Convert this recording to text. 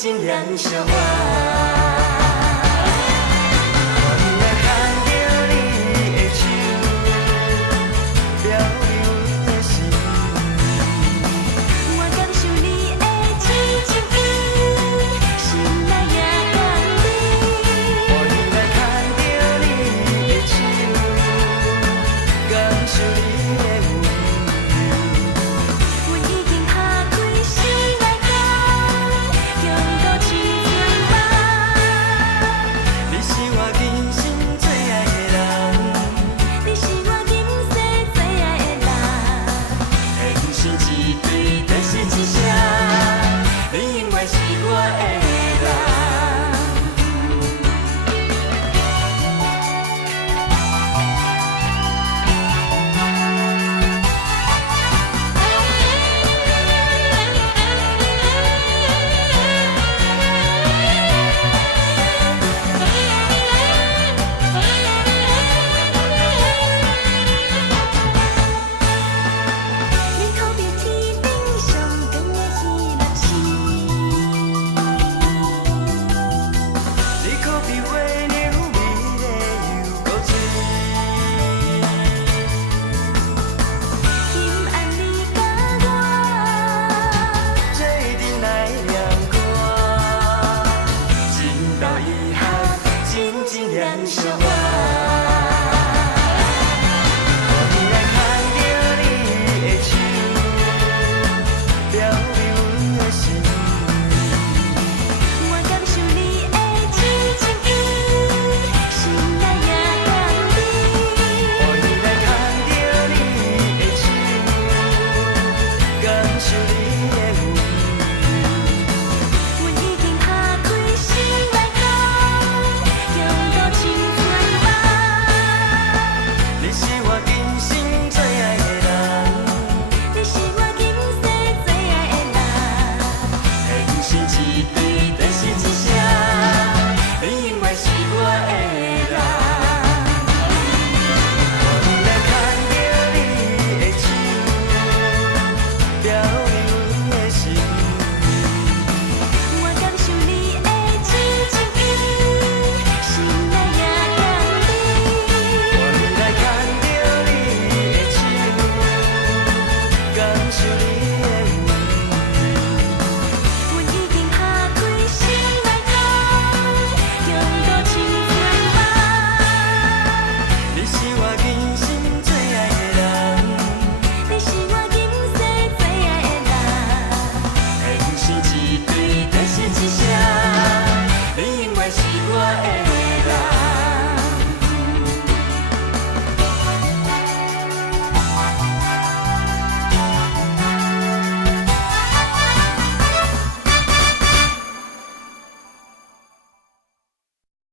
尽燃烧我。我愈来牵着你的手，漂流阮的心。我感受你的深情意，心内也感动。我愈来牵着你的手，感受你的温柔。阮已经打开心内口，强渡青春梦。你是我人生最爱的人，你是我今世最爱的人，人生一对就是一声，你永远是我的。